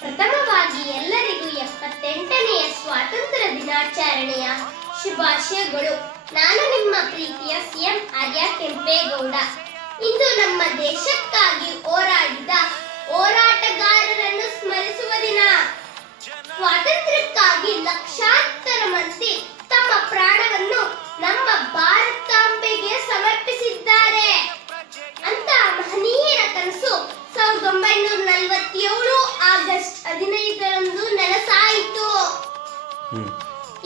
ಪ್ರಥಮವಾಗಿ ಎಲ್ಲರಿಗೂ 78ನೆಯ ಸ್ವಾತಂತ್ರ್ಯ ದಿನಾಚರಣೆಯ ಶುಭಾಶಯಗಳು. ನಾನು ನಿಮ್ಮ ಪ್ರೀತಿಯ ಸಿಎಂ ಆರ್ಯ ಕೆಂಪೇಗೌಡ. ಇಂದು ನಮ್ಮ ದೇಶಕ್ಕಾಗಿ ಹೋರಾಡಿದ ಹೋರಾಟಗಾರರನ್ನು ಸ್ಮರಿಸುವ ದಿನ. ಸ್ವಾತಂತ್ರ್ಯಕ್ಕಾಗಿ ಲಕ್ಷಾಂತರ ಮಂದಿ ತಮ್ಮ ಪ್ರಾಣವನ್ನು ನಮ್ಮ ಭಾರತಾಂಬೆಗೆ ಸಮರ್ಪಿಸಿದ್ದಾರೆ ಅಂತ ಮಹನೀಯರ ಕನಸು 1947 ಆಗಸ್ಟ್ 15ರಂದು ನನಸಾಯಿತು.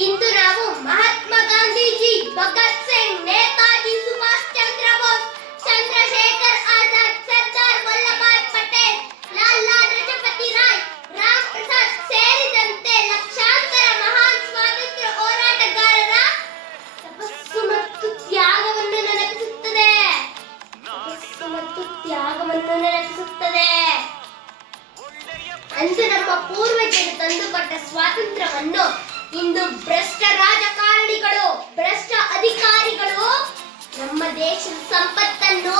ಇಂದು ನಾವು ಮಹಾತ್ಮ ಗಾಂಧೀಜಿ, ಭಗತ್ ಸಿಂಗ್, ನೇತಾಜಿ ಸುಭಾಷ್ ಚಂದ್ರ ಬೋಸ್, ಚಂದ್ರಶೇಖರ್ ಆಜಾದ್, ಸರ್ದಾರ್ ವಲ್ಲಭಾಯ್ ಪಟೇಲ್, ಲಾಲಾ ಲಜಪತಿ ರಾಯ್, ರಾಮ್ ಪ್ರಸಾದ್ ಸೇರಿದಂತೆ ಲಕ್ಷಾಂತರ ಮಹಾನ್ ಸ್ವಾತಂತ್ರ್ಯ ಹೋರಾಟಗಾರರ ತಪಸ್ಸು ಮತ್ತು ತ್ಯಾಗವನ್ನು ನೆನಪಿಸುತ್ತದೆ. ಅಂದು ನಮ್ಮ ಪೂರ್ವಜರು ತಂದುಕೊಟ್ಟ ಸ್ವಾತಂತ್ರ್ಯವನ್ನು ಇಂದು ಭ್ರಷ್ಟ ರಾಜಕಾರಣಿಗಳು, ಭ್ರಷ್ಟ ಅಧಿಕಾರಿಗಳು ನಮ್ಮ ದೇಶದ ಸಂಪತ್ತನ್ನು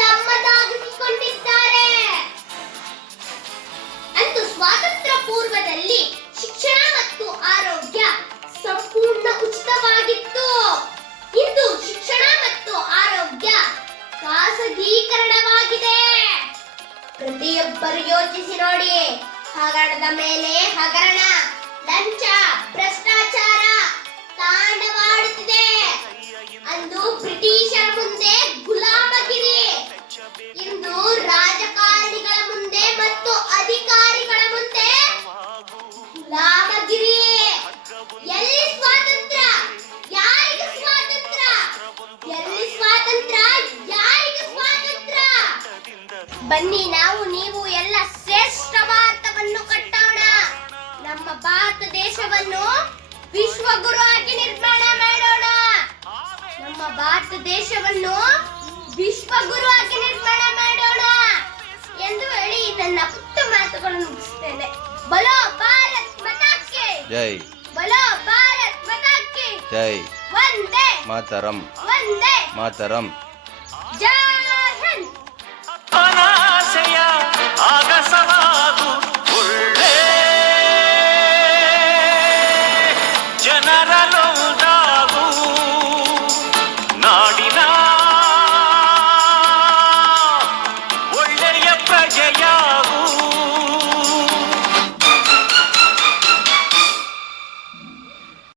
ತಮ್ಮದಾಗಿಸಿಕೊಂಡಿದ್ದಾರೆ. ಅಂದು ಸ್ವಾತಂತ್ರ್ಯ ಪೂರ್ವದಲ್ಲಿ ಶಿಕ್ಷಣ ಮತ್ತು ಆರೋಗ್ಯ ಸಂಪೂರ್ಣ ಉಚಿತವಾಗಿತ್ತು. ಇಂದು ಶಿಕ್ಷಣ ಮತ್ತು ಆರೋಗ್ಯ ಖಾಸಗೀಕರಣವಾಗಿದೆ. ಪ್ರತಿಯೊಬ್ಬರು ಯೋಚಿಸಿ ನೋಡಿ. ಹಗರಣದ ಮೇಲೆ ಹಗರಣ, ಲಂಚ, ಭ್ರಷ್ಟಾಚಾರ ತಾಂಡವಾಡುತ್ತಿದೆ. ಅಂದು ಬ್ರಿಟಿಷರ ಮುಂದೆ ಗುಲಾಮಗಿರಿ, ಇಂದು ರಾಜಕಾರಣಿಗಳ ಮುಂದೆ ಮತ್ತು ಅಧಿಕಾರಿಗಳ ಮುಂದೆ ಗುಲಾಮಗಿರಿ. ಎಲ್ಲಿ ಸ್ವಾತಂತ್ರ್ಯ? ಯಾರಿಗೆ ಸ್ವಾತಂತ್ರ್ಯ? ಎಲ್ಲಿ ಸ್ವಾತಂತ್ರ್ಯ? ಯಾರಿಗೆ ಸ್ವಾತಂತ್ರ್ಯ? ಬನ್ನಿ ನಾವು ನೀವು ಎಲ್ಲ ಶ್ರೇಷ್ಠ ಭಾರತವನ್ನು ಕಟ್ಟೋಣ. ನಮ್ಮ ಭಾರತ ದೇಶವನ್ನು ವಿಶ್ವಗುರು ಆಗಿ ನಿರ್ಮಾಣ ಮಾಡೋಣ. ನಮ್ಮ ಭಾರತ ದೇಶವನ್ನು ವಿಶ್ವಗುರು ಆಗಿ ನಿರ್ಮಾಣ ಮಾಡೋಣ ಎಂದು ಹೇಳಿ ನನ್ನ ಪುಟ್ಟ ಮಾತುಗಳನ್ನು ಮುಗಿಸ್ತೇನೆ. ಬಲೋ ಭಾರತ್ ಮಾತಾ ಕಿ ಜೈ. ಬಲೋ ಭಾರತ್ ಮಾತಾ ಕಿ ಜೈ. ವಂದೇ ಮಾತರಂ. ವಂದೇ ಮಾತರಂ. ಜೈ ಹಿಂದ್. ಅನಾಸೆಯ ಆಗಸವ